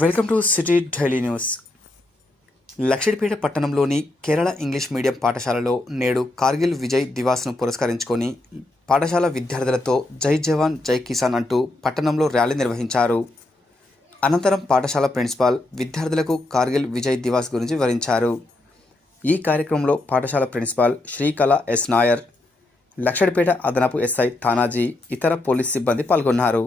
Welcome to city daily news. Lakshettipet పట్టణంలోని Kerala English medium పాఠశాలలో నేడు కార్గిల్ విజయ్ దివాస్ను పురస్కరించుకొని పాఠశాల విద్యార్థులతో జై జవాన్ జై కిసాన్ అంటూ పట్టణంలో ర్యాలీ నిర్వహించారు. అనంతరం పాఠశాల ప్రిన్సిపాల్ విద్యార్థులకు కార్గిల్ విజయ్ దివాస్ గురించి వివరించారు. ఈ కార్యక్రమంలో పాఠశాల ప్రిన్సిపాల్ శ్రీకళ ఎస్ నాయర్, లక్షడిపేట అదనపు ఎస్ఐ తానాజీ, ఇతర పోలీస్ సిబ్బంది పాల్గొన్నారు.